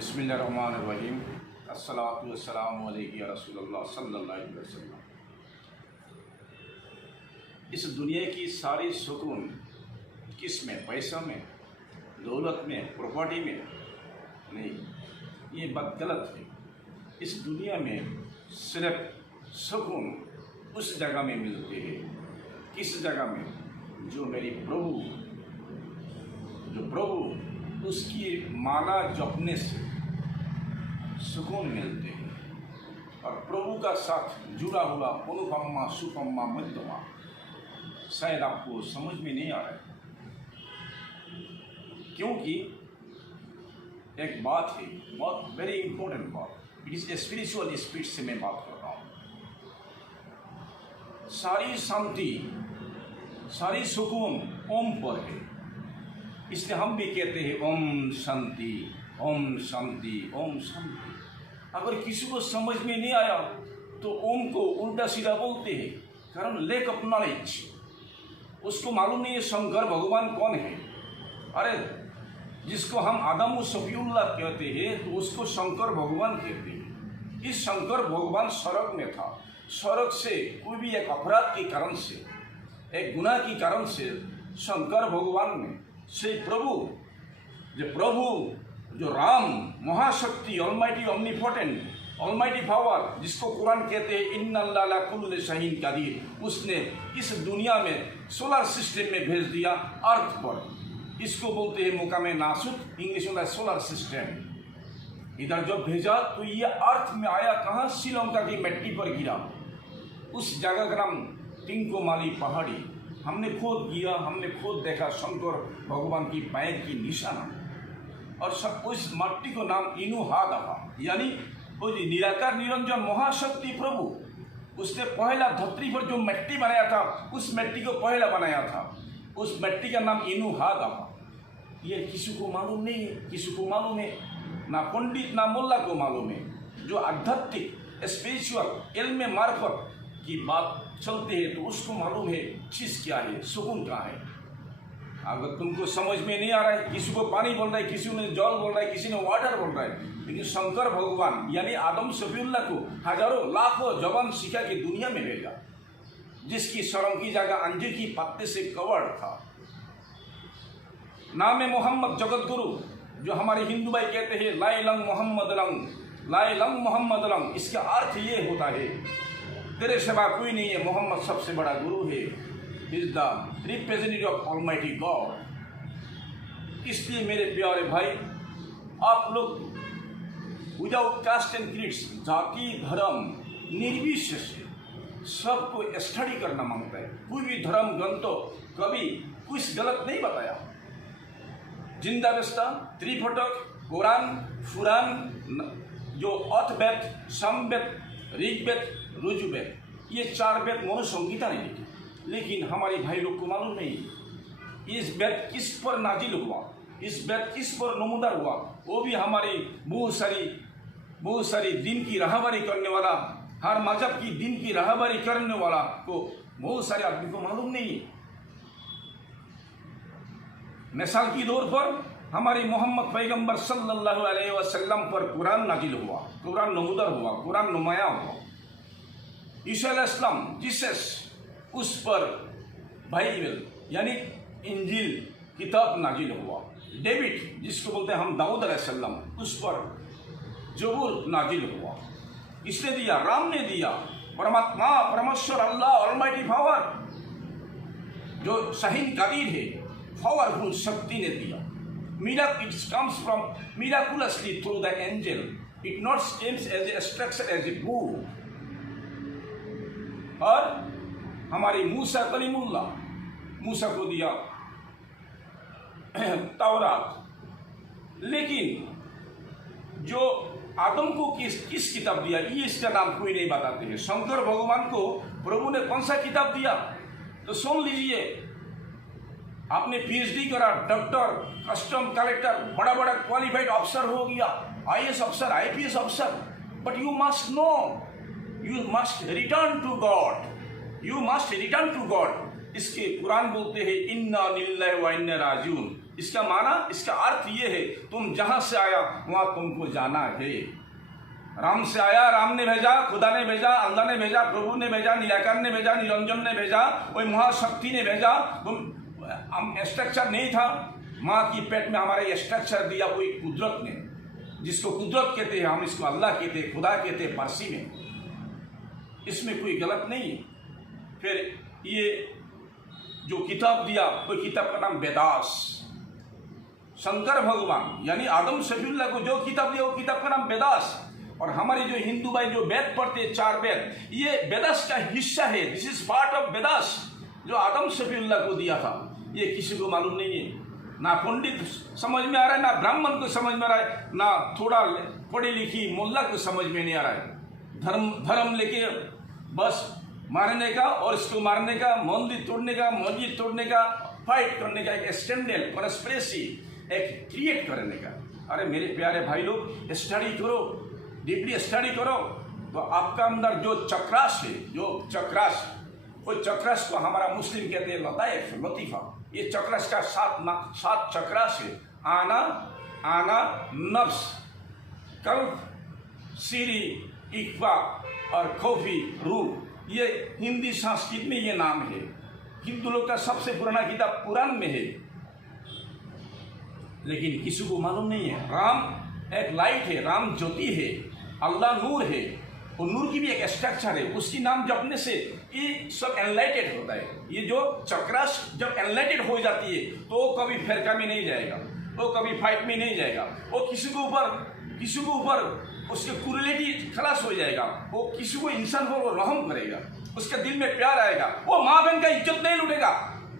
बिस्मिल्लाहिर्रहमानिर्रहीम। अस्सलातु वस्सलामु अलैका या रसूलल्लाह सल्लल्लाहु अलैहि वसल्लम। इस दुनिया की सारी सुकून किस में? पैसा में, दौलत में, प्रॉपर्टी में? नहीं, ये बात गलत है। इस दुनिया में सिर्फ सुकून उस जगह में मिलते हैं। किस जगह में? जो मेरी प्रभु उसकी माला जपने से सुकून मिलते हैं। और प्रभु का साथ जुड़ा हुआ अनुपमा सुपमा मध्यमा शायद आपको समझ में नहीं आ रहा है, क्योंकि एक बात है, बहुत वेरी इंपॉर्टेंट बात। इट इज स्पिरिचुअल स्पीड से मैं बात कर रहा हूँ। सारी शांति, सारी सुकून ओम पर है। इसलिए हम भी कहते हैं ओम शांति, ओम शांति, ओम शांति। अगर किसी को समझ में नहीं आया तो ओम को उल्टा सीधा बोलते हैं, कारण लैक ऑफ नॉलेज। उसको मालूम नहीं है शंकर भगवान कौन है। अरे जिसको हम आदम सफीउल्लाह कहते हैं तो उसको शंकर भगवान कहते हैं। इस शंकर भगवान स्वर्ग में था। स्वर्ग से कोई भी एक अपराध के कारण से, एक गुनाह के कारण से शंकर भगवान ने से प्रभु जो राम महाशक्ति, ऑलमाइटी, ओमनीपोटेंट, ऑलमाइटी पावर, जिसको कुरान कहते हैं इन्नल्लाह ला कुल्लि शैइन कदीर, उसने इस दुनिया में सोलर सिस्टम में भेज दिया, अर्थ पर। इसको बोलते हैं मुकामे नासुत, इंग्लिश में सोलर सिस्टम। इधर जब भेजा तो ये अर्थ में आया कहाँ? श्रीलंका की मिट्टी पर गिरा। उस जगह का नाम टिंकोमाली पहाड़ी। हमने खुद किया, हमने खुद देखा शंकर भगवान की पैर की निशाना। और सब उस मट्टी को नाम इनु हा दफा, यानी वो निराकार निरंजन महाशक्ति प्रभु। उसने पहला धरती पर जो मिट्टी बनाया था, उस मिट्टी को पहला बनाया था। उस मिट्टी का नाम इनु हा दफा। ये किसी को मालूम नहीं है। किसी को मालूम है? ना पंडित ना मुल्ला को मालूम है। जो आध्यात्मिक स्पिरिचुअल इल्म मार्फत की बात चलते हैं तो उसको मालूम है चीज़ क्या है, सुकून कहाँ है। अगर तुमको समझ में नहीं आ रहा है, किसी को पानी बोल रहा है, किसी ने जल बोल रहा है, किसी ने वाटर बोल रहा है, लेकिन शंकर भगवान यानी आदम सफीउल्लाह को हजारों लाखों जबान सिखा के दुनिया में भेजा, जिसकी शर्म की जगह अंजीर की पत्ते से कवर्ड था। नाम है मोहम्मद जगत गुरु, जो हमारे हिंदू भाई कहते हैं लाई लंग मोहम्मद लंग, लाई लंग मोहम्मद लंग। इसका अर्थ ये होता है तेरे सिवा कोई नहीं है, मोहम्मद सबसे बड़ा गुरु है। Is the representative of almighty God. इसलिए मेरे प्यारे भाई, आप लोग विदाउट कास्ट एंड क्रीड्स, जाति धर्म निर्विशेष से सबको स्टडी करना मांगता है। कोई भी धर्म ग्रंथों कभी कुछ गलत नहीं बताया। जिंदा व्यवस्था, त्रिपटक, कुरान, फुरान, जो अथवेद, सामवेद, ऋग्वेद, रुजुवेद, ये 4 वेद मनुसंहिता नहीं लिखी। लेकिन हमारे भाई लोग को मालूम नहीं इस वेद किस पर नाजिल हुआ, इस वेद किस पर नमूदार हुआ। वो भी हमारी बहुत सारी दिन की राहबरी करने वाला, हर मजहब की दिन की राहबरी करने वाला को बहुत सारे आदमी को मालूम नहीं। मिसाल की तौर पर हमारे मोहम्मद पैगंबर सल्लल्लाहु अलैहि वसल्लम पर कुरान नाजिल हुआ, कुरान नमूदार हुआ, कुरान नुमाया हुआ। ईसा अलैहिस्सलाम जीसस, उस पर बाइबल यानी इंजील किताब नाजिल हुआ। डेविड, जिसको बोलते हैं हम दाऊद अलैहिस्सलाम, उस पर जबूर नाजिल हुआ। इसने दिया, राम ने दिया। परमात्मा, परमेश्वर अल्लाह ऑलमाइटी पावर, जो शाहीन कदीर है, पावरफुल शक्ति ने दिया। Miracle comes from miraculously through the angel. It not comes as a structure, as a book. और हमारी मूसा कलीमुल्लाह, मूसा को दिया तौरात। लेकिन जो आदम को किस किताब दिया, ये इसका नाम कोई नहीं बताते हैं। शंकर भगवान को प्रभु ने कौन सा किताब दिया? तो सुन लीजिए। आपने पीएचडी करा, डॉक्टर, कस्टम कलेक्टर, बड़ा बड़ा क्वालिफाइड अफसर हो गया, आईएएस अफसर, आईपीएस अफसर, but you must know, you must return to God, you must return to God. इसके कुरान बोलते हैं इन्ना लिल्लाहि व इन्ना राजिऊन। इसका माना, इसका अर्थ ये है तुम जहां से आया वहां तुमको जाना है। राम से आया, राम ने भेजा, खुदा ने भेजा, अल्लाह ने भेजा, प्रभु ने भेजा, निराकार ने भेजा, निरंजन ने भेजा, वही महाशक्ति ने भेजा। तुम स्ट्रक्चर नहीं था, माँ की पेट में हमारे स्ट्रक्चर दिया कोई कुदरत ने, जिसको कुदरत कहते हैं, हम इसको अल्लाह कहते हैं, खुदा कहते हैं फारसी में। इसमें कोई गलत नहीं है। फिर ये जो किताब दिया, कोई किताब का नाम वेदास, शंकर भगवान यानी आदम शफीउल्लाह को जो किताब दिया वो किताब का नाम वेदास। और हमारे जो हिंदू भाई जो वेद पढ़ते हैं, 4 वेद, ये वेदास का हिस्सा है। This is part of Vedas जो आदम शफीउल्लाह को दिया था। ये किसी को मालूम नहीं है, ना पंडित समझ में आ रहा है, ना ब्राह्मण को समझ में आ रहा है, ना थोड़ा पढ़ी लिखी मोल्ला को समझ में नहीं आ रहा है। धर्म लेके बस मारने का और इसको मारने का, मंदिर तोड़ने का, मस्जिद तोड़ने का, फाइट करने का, एक स्टैंडर्ड कॉन्स्पिरेसी एक क्रिएट करने का। अरे मेरे प्यारे भाई लोग, स्टडी करो, डीपली स्टडी करो, तो आपका अंदर जो चक्रास है, जो चक्रास, वो चक्रास को हमारा मुस्लिम कहते हैं लताइफ, लतीफ़ा। ये चक्रास का 7 चक्रास है। आना, नफ्स, कल्ब, सीरी, इक्वा और खौफी, रूह। ये हिंदी संस्कृत में ये नाम है। हिंदू लोग का सबसे पुराना किताब कुरान में है, लेकिन किसी को मालूम नहीं है। राम एक लाइट है, राम ज्योति है, अल्लाह नूर है, और नूर की भी एक स्ट्रक्चर है। उसकी नाम जपने से ये सब एनलाइटेड होता है। ये जो चक्रास जब एनलाइटेड हो जाती है तो वो कभी फिरका में नहीं जाएगा, वो कभी फाइट में नहीं जाएगा, वो किसी के ऊपर उसके कुरिलेटी खलास हो जाएगा, वो किसी को इंसान को वो रहम करेगा, उसके दिल में प्यार आएगा, वो माँ बहन का इज्जत नहीं लूटेगा,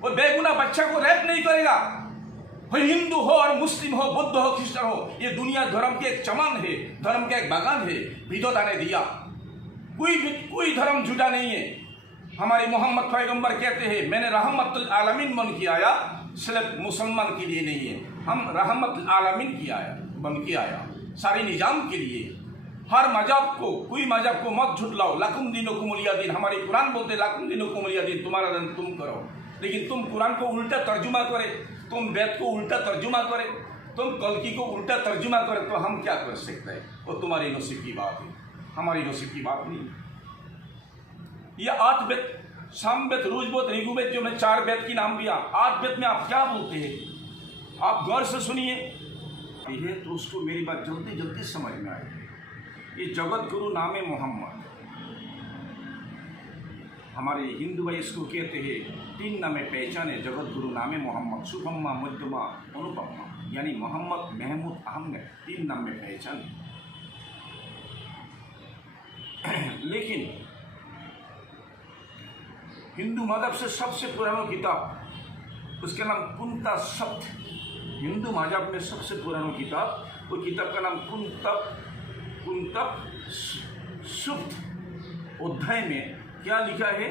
वो बेगुनाह बच्चा को रेप नहीं करेगा। हिंदू हो और मुस्लिम हो, बुद्ध हो, क्रिश्चियन हो, ये दुनिया धर्म की एक चमन है, धर्म का एक बागान है। विधाता ने दिया, कोई धर्म झूठा नहीं है। हमारे मोहम्मद पैगंबर कहते हैं मैंने रहमतुल आलमीन बन के आया, सिर्फ मुसलमान के लिए नहीं है, हम रहमतुल आलमीन बन के आया सारे निजाम के लिए। हर मजहब को, कोई मजहब को मत झुटलाओ। लाकुम दीनुकुम वलिया दीन, हमारे कुरान बोलते लाकुम दीनुकुम वलिया दीन, तुम्हारा दिन तुम करो। लेकिन तुम कुरान को उल्टा तर्जुमा करे, तुम वेद को उल्टा तर्जुमा करे, तुम कल्कि को उल्टा तर्जुमा करे, तो हम क्या कर सकते हैं? वो तुम्हारी नसीब की बात है, हमारी नसीब की बात नहीं। ये 8 वेद, सामवेद, ऋग्वेद, ऋग्वेद, जो मैं 4 वेद की नाम दिया, 8 वेद में आप क्या बोलते हैं? आप गौर से सुनिए, ये तो उसको मेरी बात जल्दी जल्दी समझ में आएगी। ये जगत गुरु नाम है मोहम्मद। हमारे हिंदू भाई इसको कहते हैं 3 नामे पहचान है जगत गुरु नामे मोहम्मद, शुभम्मा, मध्यमा, अनुपमा, यानी मोहम्मद, महमूद, अहमद, 3 नाम में पहचान है। लेकिन हिंदू मजहब से सबसे पुराना किताब, उसका नाम कुंता सप्त। हिंदू मजहब में सबसे पुराना किताब, वो किताब का नाम कुंतप सुप्त। अध्याय में क्या लिखा है?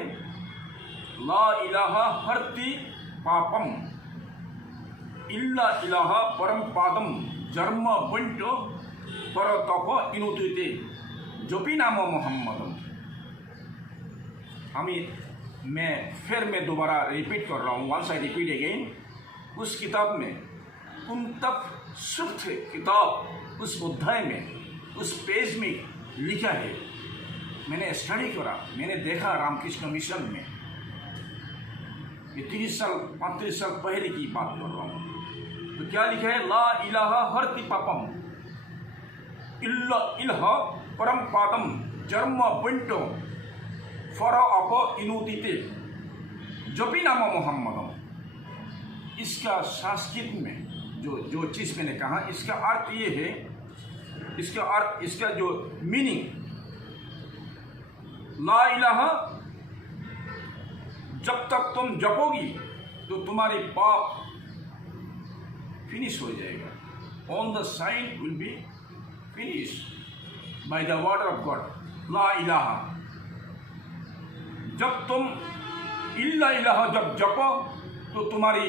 ला इलाहा हर्ति पापम इल्ला इलाहा परम पादम जन्म बंटो परतप इनुतुते जोपी नाम मोहम्मदम। मैं दोबारा रिपीट कर रहा हूँ, वंस आई रिपीट अगेन। उस किताब में कुंतप सुप्त किताब, उस अध्याय में, उस पेज में लिखा है, मैंने स्टडी करा, मैंने देखा रामकृष्ण मिशन में, ये 30 साल 35 साल पहले की बात कर रहा हूँ। तो क्या लिखा है? ला इलाहा हर्ति पापम इल्ला इल्हा परम पादम जन्म बंटो फर अप इनुतिते जोपी नाम मोहम्मदम। इसका संस्कृत में जो चीज़ मैंने कहा, इसका अर्थ ये है, इसका जो मीनिंग, ला इलाहा, जब तक तुम जपोगी तो तुम्हारी पाप फिनिश हो जाएगा। On the sign will be finish by the word of God. ला इलाहा, जब तुम इल्ला इलाहा जब जपो तो तुम्हारी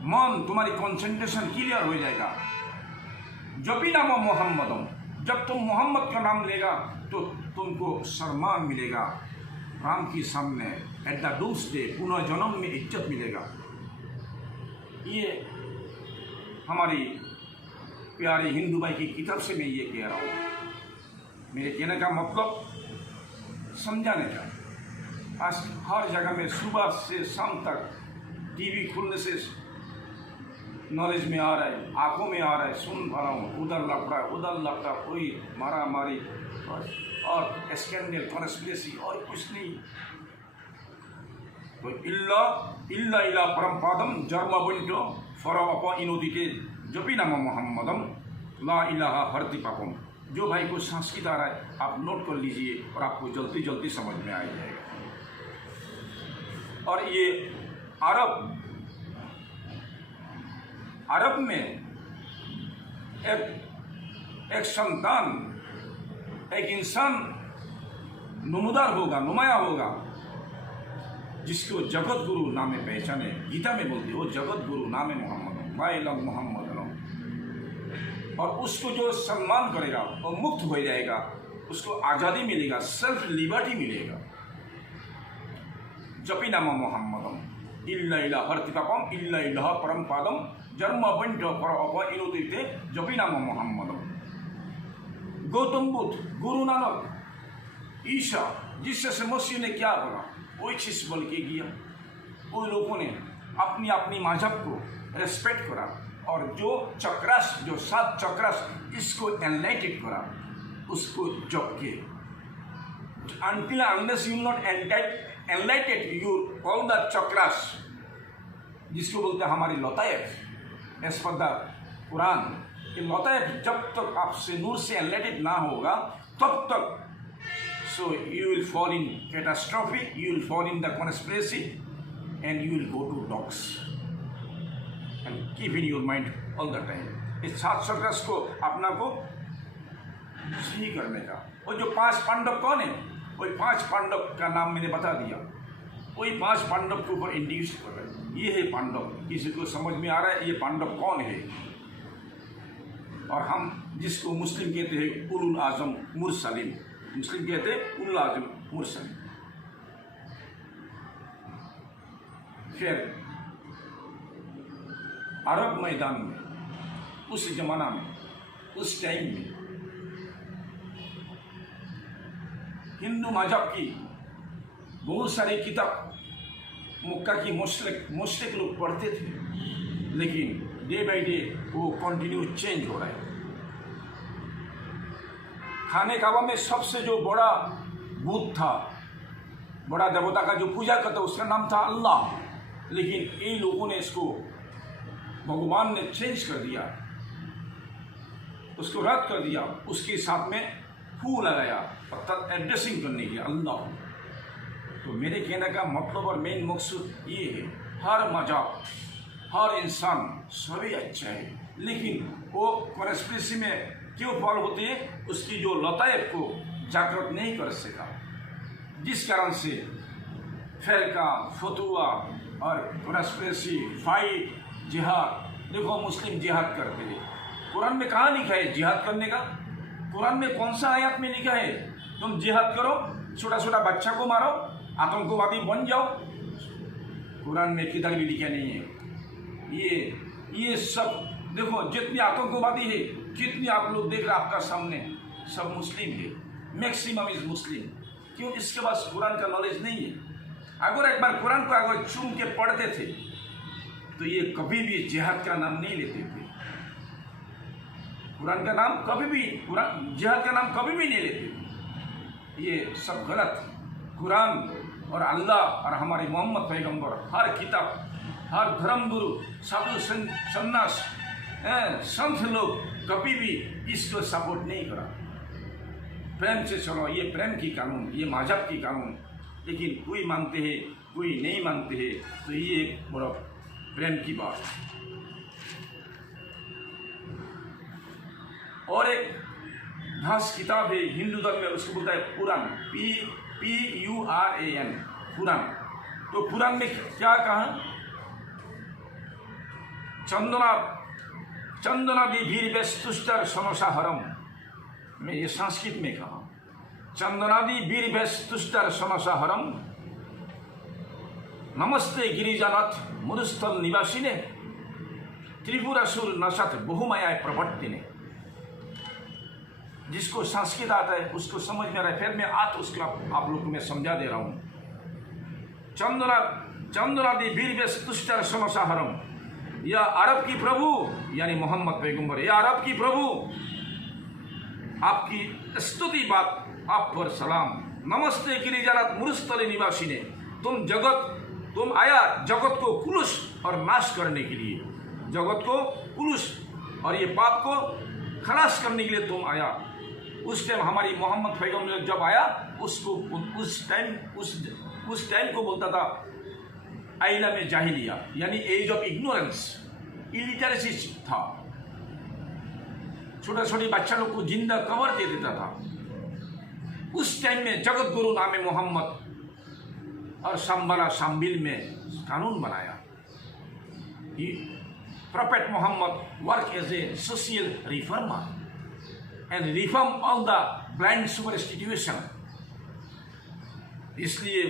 मन, तुम्हारी कंसंट्रेशन क्लियर हो जाएगा। जपी नाम मोहम्मदम, जब तुम मोहम्मद का नाम लेगा तो तुमको सम्मान मिलेगा राम के सामने, एट द डूम्सडे, पुनः जन्म में इज्जत मिलेगा। ये हमारी प्यारे हिंदू भाई की किताब से मैं ये कह रहा हूँ। मेरे कहने का मतलब समझाने का, आज हर जगह में सुबह से शाम तक टीवी खुलने से नॉलेज में आ रहा है, आंखों में आ रहा है, सुन पा रहा हूँ, उधर लपड़ा, कोई मारा मारी और स्कैंडल, कॉन्स्पिरेसी और कुछ नहीं। तो इल्ला परमपादम जर्मबंटो फरअप इनोदिते जपी नाम मोहम्मदम ला इलाहा हरति पापम। जो भाई को संस्कृत आ रहा है आप नोट कर लीजिए और आपको जल्दी जल्दी समझ में आ जाएगा। और ये अरब में एक संतान, एक इंसान नुमाया होगा जिसको जगत गुरु नाम में पहचाने। गीता में बोलती है वो जगत गुरु नाम मोहम्मद, और उसको जो सम्मान करेगा वो मुक्त हो जाएगा, उसको आज़ादी मिलेगा, सेल्फ लिबर्टी मिलेगा। जपी नाम मोहम्मदम इल्ला हरति पापम इल्ला परम पादम जन्म बंट पर इनुते जपी नाम मोहम्मदम। गौतम बुद्ध, गुरु नानक, ईसा, जिससे मसीह ने क्या बोला वही चीज बोल के गया। वो लोगों ने अपनी अपनी मजहब को रेस्पेक्ट करा और जो 7 चक्रास इसको एनलाइटेड करा, उसको जप के until unless you not enlightened you all the chakras, जिसको बोलते हैं हमारी लतायत एज पर द कुरान। ये लतायत जब तक आपसे नूर से एनलाइटेड ना होगा तब तक so you will fall in catastrophe, you will fall in the conspiracy and you will go to dogs and keep in your mind all the time। इस 7 चक्रास को अपना को सही करने का। और जो 5 पांडव कौन है, वही 5 पांडव का नाम मैंने बता दिया, वही 5 पांडव के ऊपर इंड्यूस कर रहे हैं। ये है पांडव, किसी को समझ में आ रहा है ये पांडव कौन है। और हम जिसको मुस्लिम कहते हैं उलुल आजम मुरसलीम, मुस्लिम कहते हैं उलुल आजम मुरसलीम। फिर अरब मैदान में उस जमाना में, उस टाइम में हिंदू मजहब की बहुत सारी किताब मक्का की मुशरिक लोग पढ़ते थे, लेकिन डे बाई डे वो कंटिन्यू चेंज हो रहा है। खाने काबा में सबसे जो बड़ा बुत था, बड़ा देवता का जो पूजा करता उसका नाम था अल्लाह, लेकिन इन लोगों ने इसको भगवान ने चेंज कर दिया, उसको रद्द कर दिया, उसके साथ में फू लगाया अर्थात एड्रेसिंग करने की अल्लाह। तो मेरे कहने का मतलब और मेन मकसद ये है, हर मजहब, हर इंसान सभी अच्छा है, लेकिन वो कॉन्स्पिरेसी में क्यों फॉल होती है, उसकी जो लतायत को जागृत नहीं कर सका, जिस कारण से फिरका, फतुआ और कॉन्स्पिरेसी, फाइट, जिहाद। देखो मुस्लिम जिहाद करते हैं, कुरान में कहाँ लिखा है जिहाद करने का? कुरान में कौन सा आयत में लिखा है तुम जिहाद करो, छोटा छोटा बच्चा को मारो, आतंकवादी बन जाओ? कुरान में किधर भी लिखा नहीं है। ये सब देखो, जितने आतंकवादी है, जितने आप लोग देख रहे आपका सामने, सब मुस्लिम है, मैक्सिमम इज मुस्लिम। क्यों? इसके पास कुरान का नॉलेज नहीं है। अगर एक बार कुरान को अगर चूम के पढ़ते थे तो ये कभी भी जिहाद का नाम नहीं लेते थे। कुरान का नाम कभी भी, कुरान जिहाद का नाम कभी भी नहीं लेते। ये सब गलत। कुरान और अल्लाह और हमारे मोहम्मद पैगंबर, हर किताब, हर धर्म गुरु, साधु सन्यास, संत लोग कभी भी इसको सपोर्ट नहीं करा। प्रेम से चलो, ये प्रेम की कानून, ये मजहब की कानून। लेकिन कोई मानते हैं, कोई नहीं मानते हैं, तो ये बड़ा प्रेम की बात है। और एक घास किताब है हिंदू धर्म में, उसको बोलता है पुराण, PURAN, पुराण। तो पुराण में क्या कहा? चंदनादि वीर बेस्तुष्टर सनसा हरम। मैं ये संस्कृत में कहा, चंदनादि वीर बेस्तुष्टर सनसा हरम, नमस्ते गिरिजानाथ मुरुस्थल निवासी ने त्रिपुरासुर नशत बहुमाया प्रवर्तिने। जिसको संस्कृत आता है उसको समझ में आ रहा है, फिर मैं उसको आप लोग को मैं समझा दे रहा हूँ। चंद्रादि वीरवेश तुष्टर समसाहरम, यह अरब की प्रभु यानी मोहम्मद पैगंबर, यह अरब की प्रभु आपकी स्तुति बात आप पर सलाम। नमस्ते गिरिजानाथ मुरुस्थल निवासी ने, तुम आया जगत को कुलुष और नाश करने के लिए, जगत को कुलुष और ये पाप को खलास करने के लिए तुम आया। उस टाइम हमारी मोहम्मद पैगंबर जब आया उसको उस टाइम को बोलता था आइला में जाहिलिया, यानी एज ऑफ इग्नोरेंस, इलिटरेसी था। छोटे छोटे बच्चा लोग को जिंदा कवर दे देता था। उस टाइम में जगत गुरु नामे मोहम्मद और संबला शामिल में कानून बनाया। Prophet Muhammad worked as a social reformer and reform all the blind superstition। इसलिए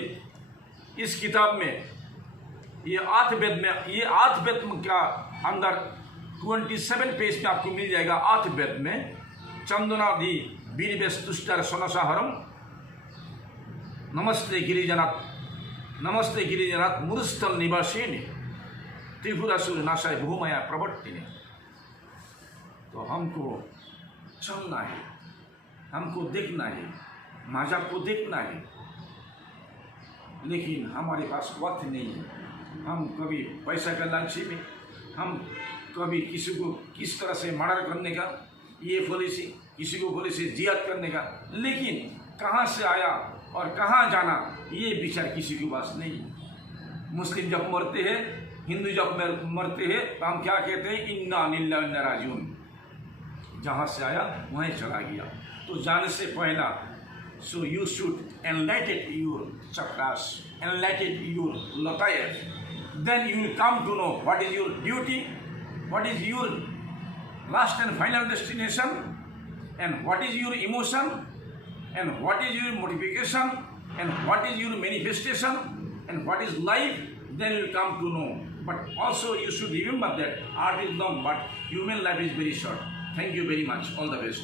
इस किताब में ये आठ वेद का अंदर 27 पेज में आपको मिल जाएगा। आठ वेद में चंदनादि वीरवेश तुष्टर सोनसाहरम, नमस्ते गिरिजनाथ मुरुस्थल निवासी ने, त्रिपुरासुर नाशाय बहुमाया प्रवर्तिने। तो हमको चलना है, हमको देखना है, मजाक को देखना है, लेकिन हमारे पास वक्त नहीं है। हम कभी पैसा का लालची में, हम कभी किसी को किस तरह से मर्डर करने का ये पॉलिसी, किसी को पॉलिसी जियाद करने का, लेकिन कहाँ से आया और कहाँ जाना ये विचार किसी के पास नहीं। मुस्लिम जब मरते हैं, हिंदू जब मरते हैं तो हम क्या कहते हैं, इन्ना लिल्लाहि व इन्ना राजिऊन। जहाँ से आया वहीं चला गया। तो जाने से पहला so you should enlighten your chakras, enlighten your latayas, then you will come to know what is your duty, what is your last and final destination, and what is your emotion, and what is your motivation, and what is your manifestation, and what is life. Then you will come to know. But also you should remember that art is long, but human life is very short. Thank you very much. All the best.